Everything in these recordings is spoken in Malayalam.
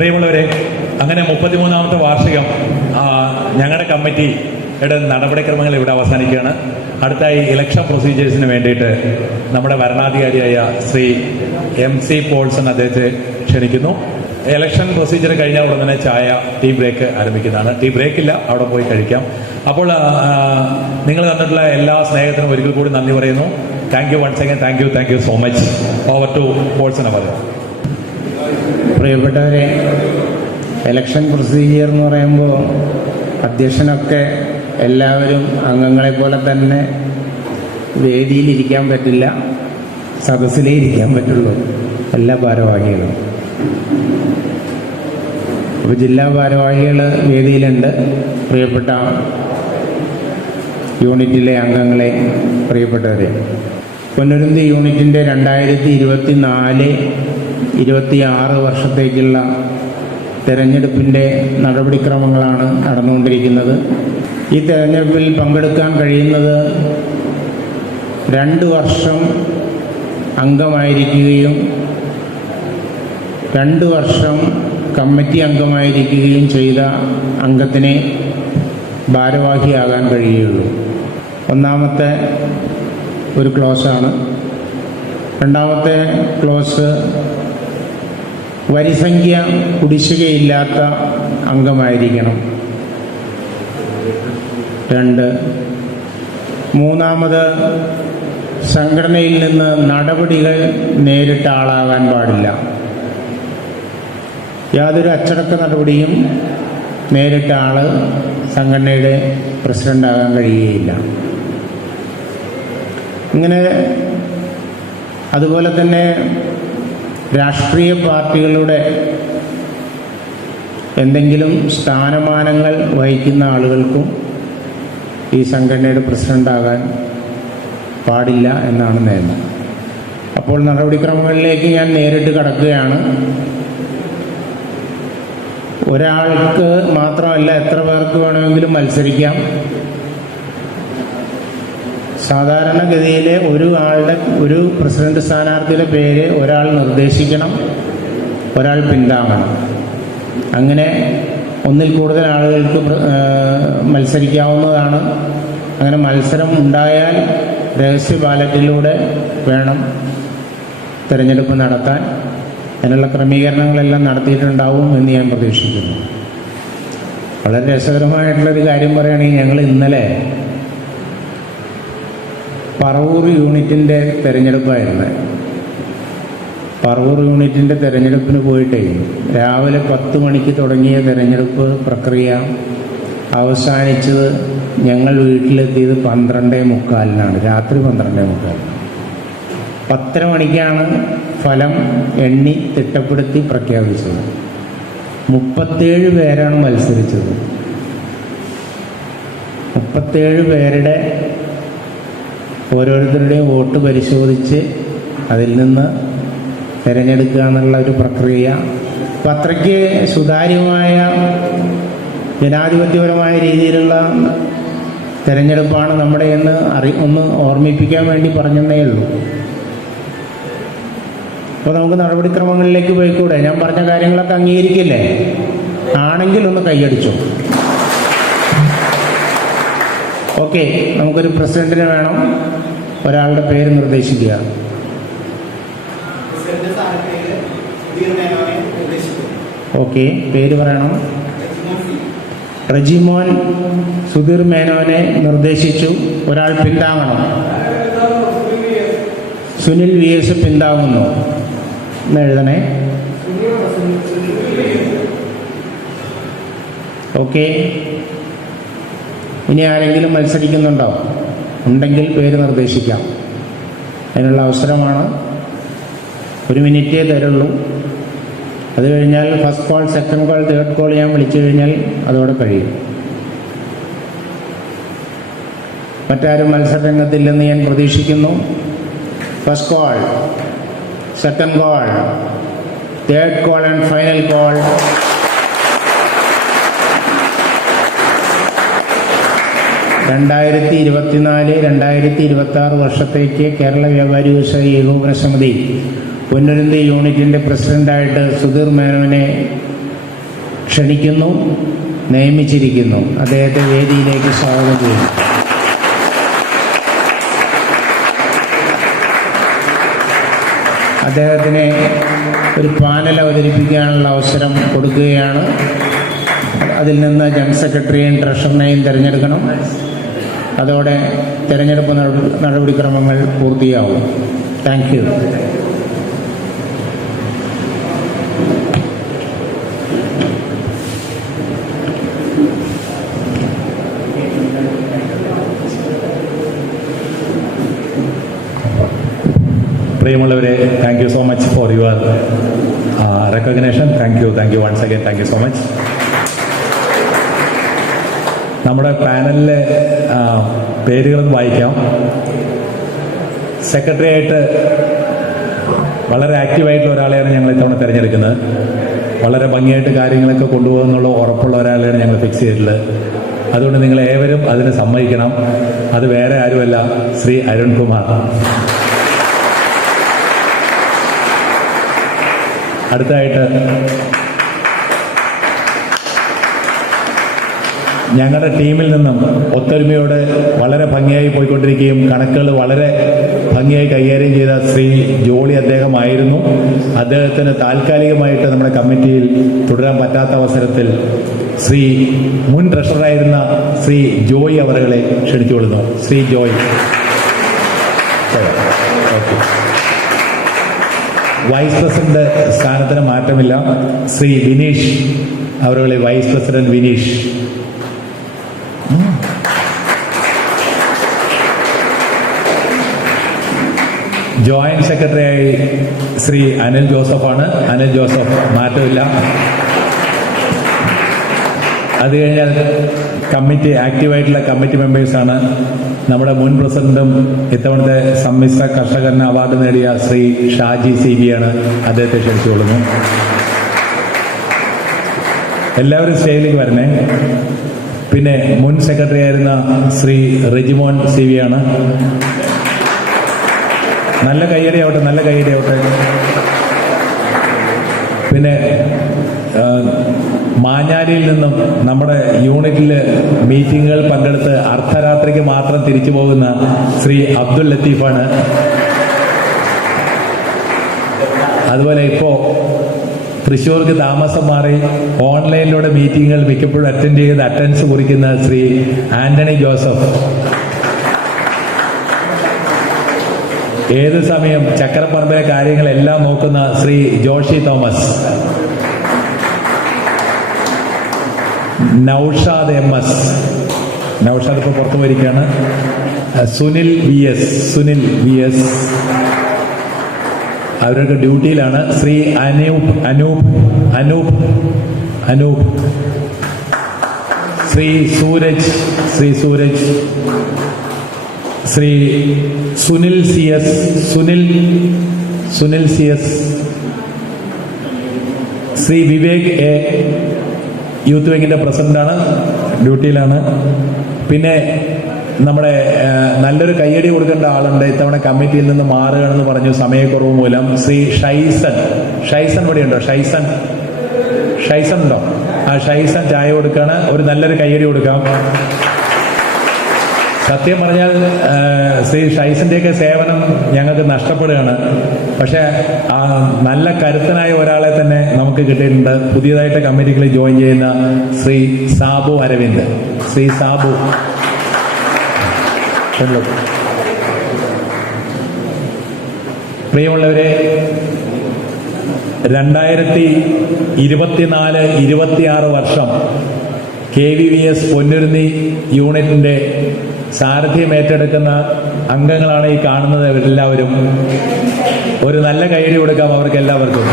പ്രിയമുള്ളവരെ അങ്ങനെ മുപ്പത്തിമൂന്നാമത്തെ വാർഷികം ഞങ്ങളുടെ കമ്മിറ്റിയുടെ നടപടിക്രമങ്ങൾ ഇവിടെ അവസാനിക്കുകയാണ്. അടുത്തായി ഇലക്ഷൻ പ്രൊസീജിയേഴ്സിന് വേണ്ടിയിട്ട് നമ്മുടെ ഭരണാധികാരിയായ ശ്രീ എം സി പോൾസൺ അദ്ദേഹത്തെ ക്ഷണിക്കുന്നു. ഇലക്ഷൻ പ്രൊസീജിയർ കഴിഞ്ഞാൽ ഉടൻ തന്നെ ചായ ടീ ബ്രേക്ക് ആരംഭിക്കുന്നതാണ്. ടീ ബ്രേക്ക് ഇല്ല അവിടെ പോയി കഴിക്കാം. അപ്പോൾ നിങ്ങൾ തന്നിട്ടുള്ള എല്ലാ സ്നേഹത്തിനും ഒരിക്കൽ കൂടി നന്ദി പറയുന്നു. Thank you once again thank you thank you so much over to Paulson അവർ പ്രിയപ്പെട്ടവരെ എലക്ഷൻ പ്രൊസീജിയർ എന്ന് പറയുമ്പോൾ അധ്യക്ഷനൊക്കെ എല്ലാവരും അംഗങ്ങളെ പോലെ തന്നെ വേദിയിലിരിക്കാൻ പറ്റില്ല സദസ്സിലേ ഇരിക്കാൻ പറ്റുള്ളൂ എല്ലാ ഭാരവാഹികളും. അപ്പോൾ ജില്ലാ ഭാരവാഹികൾ വേദിയിലുണ്ട് പ്രിയപ്പെട്ട യൂണിറ്റിലെ അംഗങ്ങളെ പ്രിയപ്പെട്ടവരെ. പുനരുന്തി യൂണിറ്റിന്റെ രണ്ടായിരത്തി ഇരുപത്തി നാല് ഇരുപത്തിയാറ് വർഷത്തേക്കുള്ള തെരഞ്ഞെടുപ്പിന്റെ നടപടിക്രമങ്ങളാണ് നടന്നുകൊണ്ടിരിക്കുന്നത്. ഈ തെരഞ്ഞെടുപ്പിൽ പങ്കെടുക്കാൻ കഴിയുന്നത് രണ്ട് വർഷം അംഗമായിരിക്കുകയും രണ്ട് വർഷം കമ്മിറ്റി അംഗമായിരിക്കുകയും ചെയ്ത അംഗത്തിനെ ഭാരവാഹിയാകാൻ കഴിയുകയുള്ളൂ. ഒന്നാമത്തെ ഒരു ക്ലോസാണ്. രണ്ടാമത്തെ ക്ലോസ് വരിസംഖ്യ കുടിശ്ശികയില്ലാത്ത അംഗമായിരിക്കണം. രണ്ട്. മൂന്നാമത് സംഘടനയിൽ നിന്ന് നടപടികൾ നേരിട്ട ആളാകാൻ പാടില്ല. യാതൊരു അച്ചടക്ക നടപടിയും നേരിട്ട ആൾ സംഘടനയുടെ പ്രസിഡന്റാകാൻ കഴിയുകയില്ല. ഇങ്ങനെ അതുപോലെ തന്നെ രാഷ്ട്രീയ പാർട്ടികളുടെ എന്തെങ്കിലും സ്ഥാനമാനങ്ങൾ വഹിക്കുന്ന ആളുകൾക്കും ഈ സംഘടനയുടെ പ്രസിഡന്റാകാൻ പാടില്ല എന്നാണ് നിയമം അപ്പോൾ നടപടിക്രമങ്ങളിലേക്ക് ഞാൻ നേരിട്ട് കടക്കുകയാണ്. ഒരാൾക്ക് മാത്രമല്ല എത്ര പേർക്ക് വേണമെങ്കിലും മത്സരിക്കാം. സാധാരണഗതിയിൽ ഒരു ആളുടെ ഒരു പ്രസിഡന്റ് സ്ഥാനാർത്ഥിയുടെ പേര് ഒരാൾ നിർദ്ദേശിക്കണം ഒരാൾ പിന്താങ്ങണം. അങ്ങനെ ഒന്നിൽ കൂടുതൽ ആളുകൾക്ക് മത്സരിക്കാവുന്നതാണ്. അങ്ങനെ മത്സരം ഉണ്ടായാൽ രഹസ്യ ബാലറ്റിലൂടെ വേണം തിരഞ്ഞെടുപ്പ് നടത്താൻ. അതിനുള്ള ക്രമീകരണങ്ങളെല്ലാം നടത്തിയിട്ടുണ്ടാവും എന്ന് ഞാൻ പ്രതീക്ഷിക്കുന്നു. വളരെ രസകരമായിട്ടുള്ളൊരു കാര്യം പറയുകയാണെങ്കിൽ ഞങ്ങൾ ഇന്നലെ പറവൂർ യൂണിറ്റിന്റെ തിരഞ്ഞെടുപ്പായിരുന്നു. പറവൂർ യൂണിറ്റിന്റെ തിരഞ്ഞെടുപ്പിന് പോയിട്ടേ രാവിലെ പത്ത് മണിക്ക് തുടങ്ങിയ തിരഞ്ഞെടുപ്പ് പ്രക്രിയ അവസാനിച്ചത് ഞങ്ങൾ വീട്ടിലെത്തിയത് പന്ത്രണ്ടേ മുക്കാലിനാണ്. രാത്രി പന്ത്രണ്ടേ മുക്കാൽ പത്തര മണിക്കാണ് ഫലം എണ്ണി തിട്ടപ്പെടുത്തി പ്രഖ്യാപിച്ചത്. മുപ്പത്തേഴ് പേരാണ് മത്സരിച്ചത്. മുപ്പത്തേഴ് പേരുടെ ഓരോരുത്തരുടെയും വോട്ട് പരിശോധിച്ച് അതിൽ നിന്ന് തിരഞ്ഞെടുക്കുക എന്നുള്ള ഒരു പ്രക്രിയ. അപ്പം അത്രയ്ക്ക് സുതാര്യമായ ജനാധിപത്യപരമായ രീതിയിലുള്ള തിരഞ്ഞെടുപ്പാണ് നമ്മുടെ എന്ന് അറി ഒന്ന് ഓർമ്മിപ്പിക്കാൻ വേണ്ടി പറഞ്ഞെന്നേ ഉള്ളൂ. അപ്പോൾ നമുക്ക് നടപടിക്രമങ്ങളിലേക്ക് പോയിക്കൂടെ? ഞാൻ പറഞ്ഞ കാര്യങ്ങളൊക്കെ അംഗീകരിക്കില്ലേ? ആണെങ്കിൽ ഒന്ന് കൈയടിച്ചു. ഓക്കെ നമുക്കൊരു പ്രസിഡന്റിനെ വേണം. ഒരാളുടെ പേര് നിർദ്ദേശിക്കുക. ഓക്കെ പേര് പറയണം. റജിമോൻ സുധീർ മേനോനെ നിർദ്ദേശിച്ചു. ഒരാൾ പിന്താങ്ങണം. സുനിൽ വി എസ് പിന്താങ്ങുന്നു. എന്ന് എഴുതണേ. ഓക്കെ. ഇനി ആരെങ്കിലും മത്സരിക്കുന്നുണ്ടോ? ഉണ്ടെങ്കിൽ പേര് നിർദ്ദേശിക്കാം. അതിനുള്ള അവസരമാണ് ഒരു മിനിറ്റേ തരുള്ളൂ. അത് കഴിഞ്ഞാൽ first call second call third call ഞാൻ വിളിച്ചു കഴിഞ്ഞാൽ അതോടെ കഴിയും. മറ്റാരും മത്സരരംഗത്തില്ലെന്ന് ഞാൻ പ്രതീക്ഷിക്കുന്നു. First call second call third call and final call രണ്ടായിരത്തി ഇരുപത്തിനാല് രണ്ടായിരത്തി ഇരുപത്തി വർഷത്തേക്ക് കേരള വ്യാപാരി വിഷയ ഏകോപന സമിതി പൊന്നുരുന്തി യൂണിറ്റിന്റെ പ്രസിഡന്റായിട്ട് സുധീർ മേനോനെ ക്ഷണിക്കുന്നു നിയമിച്ചിരിക്കുന്നു. അദ്ദേഹത്തെ വേദിയിലേക്ക് സ്വാഗതം ചെയ്യുന്നു. അദ്ദേഹത്തിന് ഒരു പാനൽ അവതരിപ്പിക്കാനുള്ള അവസരം കൊടുക്കുകയാണ്. അതിൽ നിന്ന് ജനറൽ സെക്രട്ടറിയെയും ട്രഷറിനെയും തിരഞ്ഞെടുക്കണം. അതോടെ തിരഞ്ഞെടുപ്പ് നടപടിക്രമങ്ങൾ പൂർത്തിയാവും. താങ്ക് യു പ്രിയമുള്ളവരെ thank you so much for your recognition thank you thank you once again thank you so much നമ്മുടെ പാനലിലെ പേരുകളൊന്ന് വായിക്കാം. സെക്രട്ടറി ആയിട്ട് വളരെ ആക്റ്റീവായിട്ടുള്ള ഒരാളെയാണ് ഞങ്ങൾ ഇത്തവണ തിരഞ്ഞെടുക്കുന്നത്. വളരെ ഭംഗിയായിട്ട് കാര്യങ്ങളൊക്കെ കൊണ്ടുപോകുന്നുള്ള ഉറപ്പുള്ള ഒരാളെയാണ് ഞങ്ങൾ ഫിക്സ് ചെയ്തിട്ടുള്ളത്. അതുകൊണ്ട് നിങ്ങൾ ഏവരും അതിന് സമ്മതിക്കണം. അത് വേറെ ആരുമല്ല ശ്രീ അരുൺകുമാർ അടുത്തായിട്ട് ഞങ്ങളുടെ ടീമിൽ നിന്നും ഒത്തൊരുമയോട് വളരെ ഭംഗിയായി പോയിക്കൊണ്ടിരിക്കുകയും കണക്കുകൾ വളരെ ഭംഗിയായി കൈകാര്യം ചെയ്ത ശ്രീ ജോളി അദ്ദേഹമായിരുന്നു. അദ്ദേഹത്തിന് താൽക്കാലികമായിട്ട് നമ്മുടെ കമ്മിറ്റിയിൽ തുടരാൻ പറ്റാത്ത അവസരത്തിൽ ശ്രീ മുൻ ട്രഷറായിരുന്ന ശ്രീ ജോയ് അവരുകളെ ക്ഷണിച്ചുകൊള്ളുന്നു ശ്രീ ജോയ്. വൈസ് പ്രസിഡന്റ് സ്ഥാനത്തിന് മാറ്റമില്ല. ശ്രീ വിനീഷ് അവരുടെ വൈസ് പ്രസിഡന്റ് വിനീഷ് ജോയിന്റ് സെക്രട്ടറിയായി ശ്രീ അനിൽ ജോസഫാണ്. അനിൽ ജോസഫ് മാറ്റമില്ല. അത് കഴിഞ്ഞാൽ കമ്മിറ്റി ആക്റ്റീവായിട്ടുള്ള കമ്മിറ്റി മെമ്പേഴ്സാണ് നമ്മുടെ മുൻ പ്രസിഡന്റും ഇത്തവണത്തെ സമ്മിശ്ര കർഷകന് അവാർഡ് നേടിയ ശ്രീ ഷാജി സി ആണ് അദ്ദേഹത്തെ ക്ഷണിച്ചുകൊള്ളുന്നു. എല്ലാവരും സ്റ്റേജിലേക്ക് വരണേ. പിന്നെ മുൻ സെക്രട്ടറി ആയിരുന്ന ശ്രീ റെജിമോൻ സി ആണ് നല്ല കയ്യടി ആവട്ടെ നല്ല കയ്യടി ആവട്ടെ. പിന്നെ മാഞ്ഞാലിയിൽ നിന്നും നമ്മുടെ യൂണിറ്റിൽ മീറ്റിങ്ങുകൾ പങ്കെടുത്ത് അർദ്ധരാത്രിക്ക് മാത്രം തിരിച്ചു പോകുന്ന ശ്രീ അബ്ദുൽ ലത്തീഫാണ്. അതുപോലെ ഇപ്പോ തൃശ്ശൂർക്ക് താമസം മാറി ഓൺലൈനിലൂടെ മീറ്റിങ്ങുകൾ മിക്കപ്പോഴും അറ്റൻഡ് ചെയ്ത് അറ്റൻഡൻസ് കുറിക്കുന്ന ശ്രീ ആന്റണി ജോസഫ്. ഏത് സമയം ചക്രപ്പറമ്പിലെ കാര്യങ്ങളെല്ലാം നോക്കുന്ന Shri Joshi Thomas. Naushad M S. Naushad ഇപ്പോൾ പുറത്തു പോയിരിക്കുകയാണ്. Sunil V S. Sunil V S. അവരൊക്കെ ഡ്യൂട്ടിയിലാണ്. Shri Anoop Anoop Anoop Anoop. Shri Sooraj Shri Sooraj. Shri Sunil C S Sunil Sunil C S. Shri Vivek A youth വിങ്ങിന്റെ പ്രസിഡന്റാണ് ഡ്യൂട്ടിയിലാണ്. പിന്നെ നമ്മുടെ നല്ലൊരു കയ്യടി കൊടുക്കേണ്ട ആളുണ്ട്. ഇത്തവണ കമ്മിറ്റിയിൽ നിന്ന് മാറുകയാണെന്ന് പറഞ്ഞു സമയക്കുറവ് മൂലം. ശ്രീ ഷൈസൻ ഷൈസൻ ഇവിടെയുണ്ടോ? ഷൈസൺ. ഷൈസൺ ഉണ്ടോ? ആ ഷൈസൺ ചായ കൊടുക്കാണ്. ഒരു നല്ലൊരു കയ്യടി കൊടുക്കാം. സത്യം പറഞ്ഞാൽ ശ്രീ ഷൈസിന്റെയൊക്കെ സേവനം ഞങ്ങൾക്ക് നഷ്ടപ്പെടുകയാണ്. പക്ഷേ ആ നല്ല കരുത്തനായ ഒരാളെ തന്നെ നമുക്ക് കിട്ടിയിട്ടുണ്ട്. പുതിയതായിട്ട് കമ്മിറ്റികളിൽ ജോയിൻ ചെയ്യുന്ന ശ്രീ സാബു അരവിന്ദ്. ശ്രീ സാബു. പ്രിയമുള്ളവരെ രണ്ടായിരത്തി ഇരുപത്തിനാല് ഇരുപത്തിയാറ് വർഷം K V V S Ponnurunni യൂണിറ്റിന്റെ സാരഥ്യം ഏറ്റെടുക്കുന്ന അംഗങ്ങളാണ് ഈ കാണുന്നത് എല്ലാവരും ഒരു നല്ല കൈയടി കൊടുക്കാം അവർക്ക് എല്ലാവർക്കും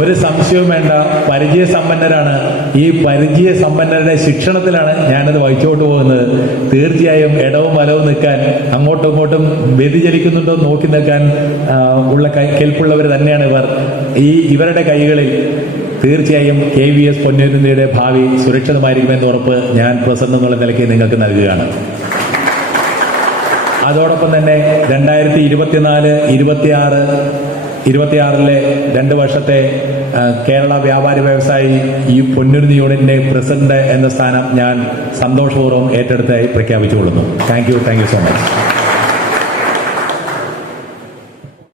ഒരു സംശയവും വേണ്ട പരിചയസമ്പന്നരാണ് ഈ പരിചയസമ്പന്നരുടെ ശിക്ഷണത്തിലാണ് ഞാനത് വഹിച്ചോട്ട് പോകുന്നത്. തീർച്ചയായും ഇടവും വലവും നിൽക്കാൻ അങ്ങോട്ടും ഇങ്ങോട്ടും വ്യതിചലിക്കുന്നുണ്ടോ നോക്കി നിൽക്കാൻ ഉള്ള കെൽപ്പുള്ളവർ തന്നെയാണ് ഇവർ. ഈ ഇവരുടെ കൈകളിൽ തീർച്ചയായും കെ വി എസ് പൊന്നുരുന്നിയുടെ ഭാവി സുരക്ഷിതമായിരിക്കുമെന്ന് ഉറപ്പ് ഞാൻ പ്രസംഗങ്ങളുടെ നിലയ്ക്ക് നിങ്ങൾക്ക് നൽകുകയാണ്. അതോടൊപ്പം തന്നെ രണ്ടായിരത്തി ഇരുപത്തിനാല് ഇരുപത്തിയാറ് ഇരുപത്തിയാറിലെ രണ്ട് വർഷത്തെ കേരള വ്യാപാരി വ്യവസായി ഈ പൊന്നുരുതി യൂണിറ്റിന്റെ പ്രസിഡന്റ് എന്ന സ്ഥാനം ഞാൻ സന്തോഷപൂർവം ഏറ്റെടുത്തായി പ്രഖ്യാപിച്ചുകൊള്ളുന്നു. Thank you thank you so much